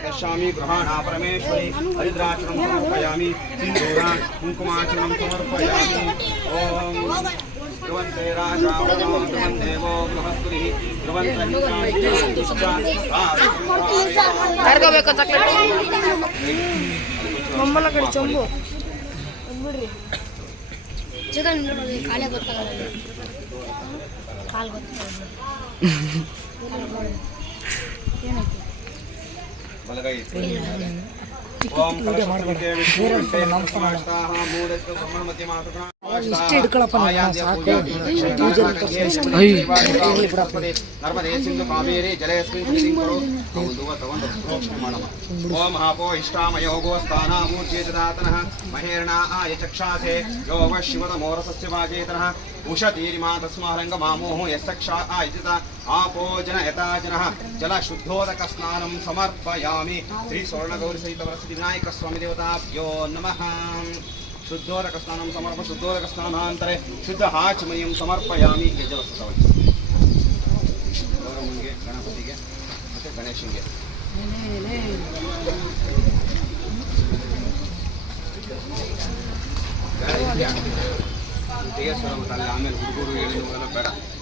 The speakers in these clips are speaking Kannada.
यस्यामि गृहाणा परमेश्वरी हरिद्राक्षणं समर्पयामि सिन्दूरा कुङ्कुमार्चनं समर्पयामि ॐ ध्रुवन्ते राजावणो ध्रुवन् देवो बृहस्पतिः ಕರ್ಕೋಬೇಕು ಚಾಕ್ಲೇಟ್ ಮೊಮ್ಮಲ ಕಡೆ ಚೊಂಬು ಚಿಕನ್ ನೋಡೋದು ಕಾಲೇ ಗೊತ್ತಾಗಲ್ಲ ಕಾಲು ಗೊತ್ತಾಗಲ್ಲ ಏನೈತಿ ಇಷ್ಟು ಹಿಡ್ಕೊಳಪ್ಪ ನಾನು, ಸಾಕು. ನರ್ಮದೇ ಸಿಂಧು ಕಾವೇರಿ ಜಲಯಸ್ಮಿನ್ ಸನ್ನಿಧಿಂ ಕುರು ಹೌದು ತಗೊಂಡು ಪ್ರೋಕ್ಷಣೆ ಮಾಡೋಣ ಓಂ ಹಾಪೋ ಇಷ್ಟಾಮಯೋ ಗೋಸ್ಥಾನ ಮೂರ್ಜೇತದಾತನಃ ಮಹೇರ್ಣ ಆಯ ಚಕ್ಷಾಸೆ ಯೋ ವ ಶಿವತಮೋರಸಸ್ಯ ವಾಜೇತನಃ ಉಷತೀರಿಮಾ ತಸ್ಮಾರಂಗ ಮಾಮೋಹ ಯಸ್ಸಕ್ಷಾ ಆಯಜಿತ ಆಪೋ ಜನ ಯಥಾ ಜನಃ ಜಲ ಶುದ್ಧೋದಕ ಸ್ನಾನಂ ಸಮರ್ಪಯಾಮಿ ಶ್ರೀ ಸ್ವರ್ಣಗೌರಿ ಸಹಿತ ವರಸಿದ್ಧಿ ವಿನಾಯಕ ಸ್ವಾಮಿ ದೇವತಾಭ್ಯೋ ನಮಃ ಶುದ್ಧೋದಕ ಸ್ನಾನಂ ಸಮರ್ಪ ಶುದ್ಧೋದಕ ಸ್ನಾನಾಂತರೆ ಶುದ್ಧ ಆಚಮನಿಯಂ ಸಮರ್ಪಯಾಮಿ ಯಜವಸ್ತವಲ್ಲಿ ಗೌರವನಿಗೆ ಗಣಪತಿಗೆ ಮತ್ತು ಗಣೇಶನಿಗೆ ತೆಗೆಸ್ಕೊಳ್ಳೋ ಮತ್ತೆ ಅಲ್ಲಿ ಆಮೇಲೆ ಹುಡುಗರು ಹೇಳಿದವರೆಲ್ಲ ಬೇಡ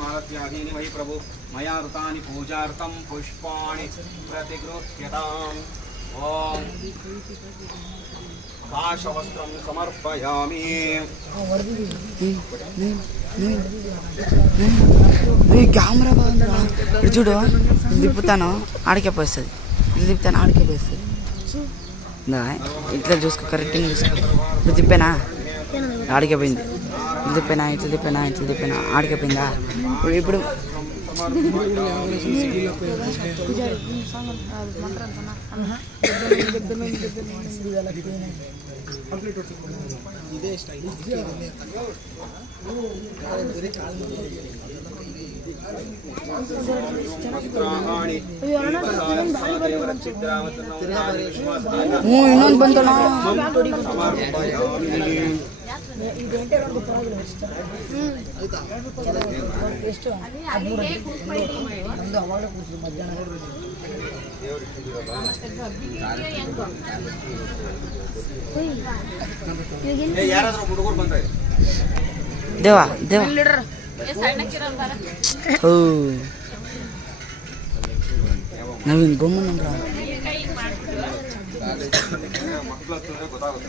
मालत्याहीनि मयि प्रभु मया ఓం पूजार्थं సమర్పయామి प्रतिगृह्यताम् ॐ काशवस्त्रं समर्पयामि కెమెరా బాగుందా చూడు తిప్పుతాను ఆడికే పోస్తుంది ఇది ఆడికే పోస్తుంది ఇట్లా చూసుకో కరెక్ట్గా చూసుకో. ఇప్పుడు తిప్పానా? ఆడికే పోయింది. ఇట్లా తిప్పానా ఇట్లా తిప్పానా ఇట్లా తిప్పానా ఆడికే పోయిందా ఇప్పుడు ఇప్పుడు ವಸ್ತ್ರಾಣಿ ಹ್ಞೂ ಇನ್ನೊಂದು ಬಂತಣ್ಣ ಏ ಯಾರಾದ್ರೂ ಹುಡುಗರು ಬಂದ್ರೆ ದೇವಾ ದೇವಾ ನವೀನ್ ಬೊಮ್ಮನಂದ್ರ ಮಕ್ಕಳು ಗೊತ್ತಾಗುತ್ತೆ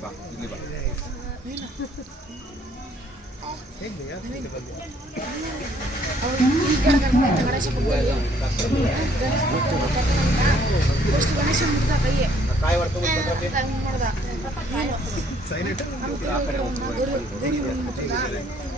ಬಾ ಇಲ್ಲಿ ಬಾ ಕಾಯಿ ಹೊಡ್ಕೊಂಡ್ಬಿಟ್ಟು ಬಂದ್ರಪ್ಪಿ. ಹಾ,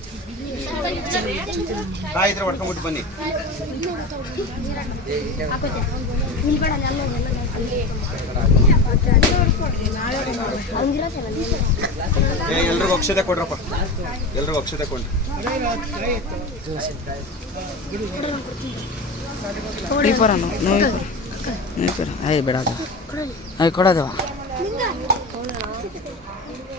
ಇದ್ರೆ ಹೊಡ್ಕೊಂಡ್ಬಿಟ್ಟು ಬನ್ನಿ. ಎಲ್ರಿಗೂ ಅಕ್ಷತೆ ಕೊಡ್ರಪ್ಪ. ಎಲ್ರಿಗೂ ಅಕ್ಷತೆ ಕೊಡ್ರಿ. ಕೊಡದವಾ ಬೇಡ ಅದು.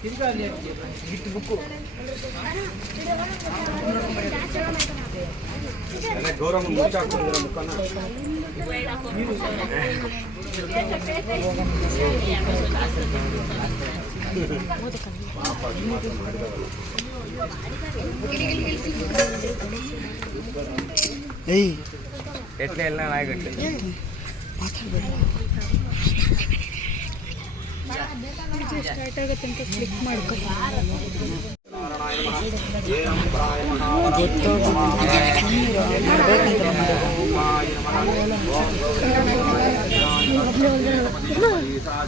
Gauramma ಬುಕ್ಕು ಗೌರವ ಎಟ್ಲೆ ಎಲ್ಲ ನಾಯಿಗಟ್ಟೆ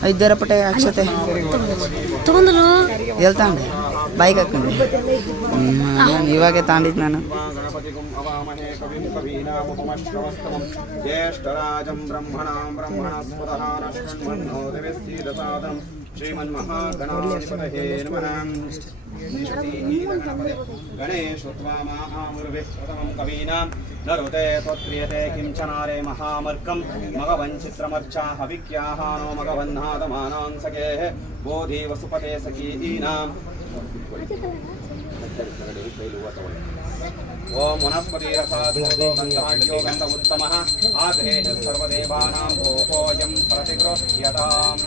ಐದರ ಪಟೆ ಅಕ್ಷತೆ. ತಗೊಂಡ್ರು? ತಗೊಂಡೆ? ಬೈಕ್ ಹಾಕೊಂಡು. ಇವಾಗೆ ತಗೊಂಡಿದ್ದು ನಾನು. बृहस्पतिगुम् अवामनेकविं कवीनामुपमश्रवस्तमं। ज्येष्ठराजं ब्रह्मणां ब्रह्मणस्पदः नष्कण्मन्नो दिविस्सीदसादं श्रीमन्महागणाधिपतये नमः। गणेशोत्वामाहामुर्विप्रथमं कवीनां। न त्वत्क्रियते किञ्चनारे महामर्कं। मघवञ्चित्रमर्चा हविक्याः नो ओम वनस्पतिरसाधो गन्ध उत्तमः आग्रेः सर्वदेवानां भोपोऽयं प्रतिगृह्यताम्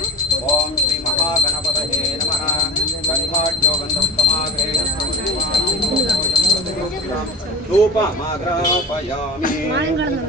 ॐ श्रीमहागणपतये नमः गन्धाढ्यो गन्ध उत्तमाग्रेः सर्वदेवानां भोपोऽयं प्रतिगृह्यताम् धूपमाग्रापयामि ಮಾಯಂಗಳನ್ನ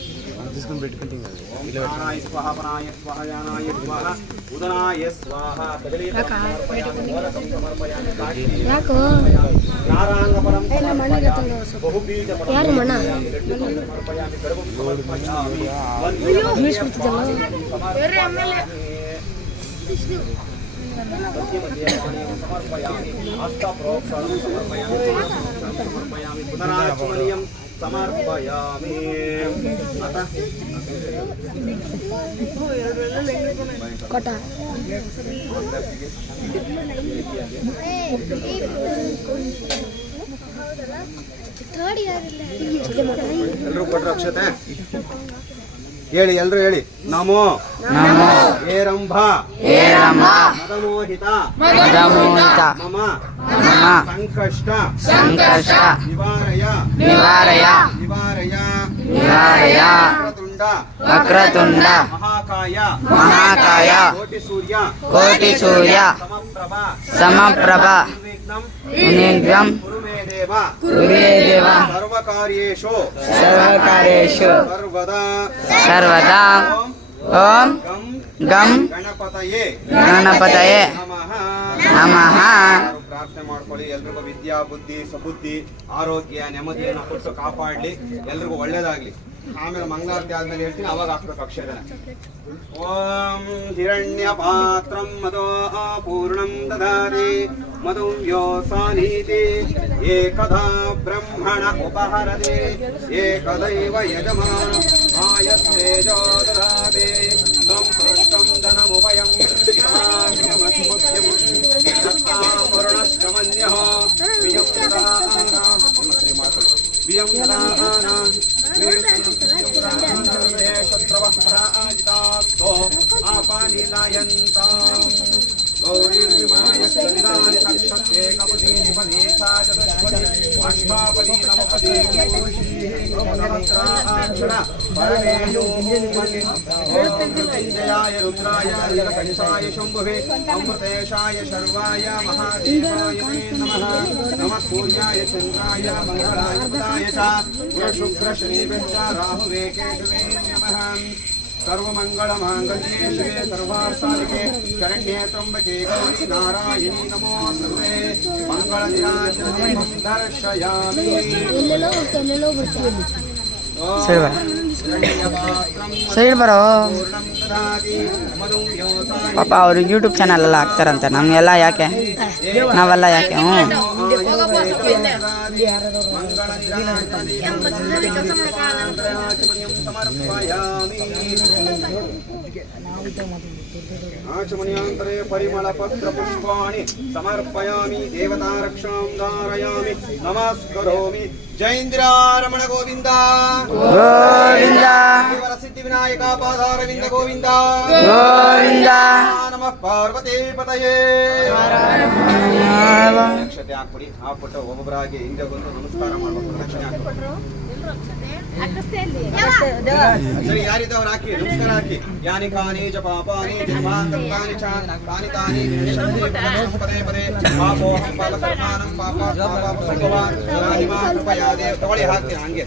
తీసుకుని పెట్టుకుంటాం సమర్పయామి పునరాచమనీయం ಸಮರ್ಪಯಾಮಿ. ಕಟ ಎಲ್ಲರೂ ಕೊಟ್ರ ಅಕ್ಷತೆ? ಹೇಳಿ ಎಲ್ರು ಹೇಳಿ. ನಮೋ. ಹೇರಂಭ ಮದಮೋಹಿತ. ಮಮ. సంకష్ట. సంకష్ట. నివారయ. నివారయ. నివారయ. నివారయ. వక్రతుండ. మహాకాయ. మహాకాయ. కోటి సూర్య. కోటి సూర్య. సమప్రభ. నిర్విఘ్నం కురుదేవ సర్వకార్యేషు. సర్వకార్యేషు. సర్వదా. సర్వదా. ఓం గం. గణపతయే. నమః. ಪ್ರಾರ್ಥನೆ ಮಾಡ್ಕೊಳ್ಳಿ, ಎಲ್ರಿಗೂ ವಿದ್ಯಾ, ಬುದ್ಧಿ, ಸಬುದ್ಧಿ, ಆರೋಗ್ಯ, ನೆಮ್ಮದಿಯನ್ನು ಕೊಟ್ಟು ಕಾಪಾಡಲಿ. ಎಲ್ರಿಗೂ ಒಳ್ಳೇದಾಗ್ಲಿ. ಆಮೇಲೆ ಮಂಗಳಾರತಿ ಆದ್ಮೇಲೆ ಹೇಳ್ತೀನಿ, ಅವಾಗ ಹಾಕ್ಬೇಕು ಅಕ್ಷರನ. ಓಂ ಹಿರಣ್ಯ ಪಾತ್ರಂ ಮದೋ ಪೂರ್ಣಂ ದದಾತಿ. ಮಧು ಯೋ ಸಾನೀತಿ ಏಕದಾ ಬ್ರಹ್ಮಣ ಉಪಹರದೆ ಏಕದೈವ ಯಜಮಾನ ಆಯಸ್ತೇಜೋ ದದಾತಿ ಸಂಪೃಷ್ಟಂ ಧನಮುಭಯಂ. ಮಧ್ಯುಭ್ಯಂ ఆపానిలయంతా గౌరీర్విమాయక్షేకపదీపదీశాచదశ్వది అశ్వాపదీ నమపదీ గౌరీ రుద్రాయ రుద్రాయ కణిషాయ శంభువే అమృతేశాయ శర్వాయ మహాదేవాయ నమ సూర్యాయ చంద్రాయ మంగళాయ శుక్ర శనిభ్య రాహువే కేతువే నమ सर्वमङ्गलमाङ्गल्ये शिवे सर्वार्थालिके शरण्ये त्र्यम्बके गौरि नारायणी नमोस्तुते मङ्गलदिनाचरणे दर्शयामि ಸೈಡ್ ಬರೋ ಪಾಪ ಅವ್ರಿಗೆ ಯೂಟ್ಯೂಬ್ ಚಾನಲ್ ಎಲ್ಲ ಹಾಕ್ತಾರಂತೆ ನಮಗೆಲ್ಲ ಯಾಕೆ? ನಾವೆಲ್ಲ ಯಾಕೆ ಹ್ಞೂ? ನಾವು आचमन्यान्तरे परिमलपत्रपुष्पाणि समर्पयामि देवतारक्षां धारयामि नमस्करोमि जयेन्द्रारमण गोविन्द ಗೋವಿಂದ सिद्धिविनायका पादारविन्द गोविन्द ಗೋವಿಂದ नमः पार्वती पतये ಅಕ್ಷತೆ ಹಾಕ್ಬಿಡಿ ಹಾಕ್ಬಿಟ್ಟು ಒಬ್ಬೊಬ್ಬರಾಗಿ ಹಿಂದೆ ಬಂದು ನಮಸ್ಕಾರ ಮಾಡ್ಬೇಕು ದಕ್ಷಿಣೆ ಹಾಕ್ಬೇಕು ಸರಿ ಯಾರಿದ್ದವ್ರು ಹಾಕಿ ನಮಸ್ಕಾರ ಹಾಕಿ ಯಾನಿ ಕಾನಿ ಚ ಪಾಪಾನಿ ಜನ್ಮಾಂತಂ ತಾನಿ ಚ ತಾನಿ ತಾನಿ ವಿನಶ್ಯಂತಿ ಪದೇ ಪದೇ ಪಾಪೋಹಂ ಪಾಪ ಕರ್ಮಾನಂ ಪಾಪ ಪಾಪ ಸಂಭವಾನ್ ರಾಹಿಮಾ ಕೃಪಯಾ ದೇವ ತಗೊಳ್ಳಿ ಹಾಕ್ತೀನಿ ಹಂಗೆ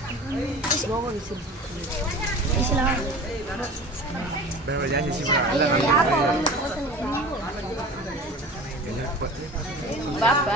别回家去吃饭了。哎呀，牙疼，头疼。爸爸。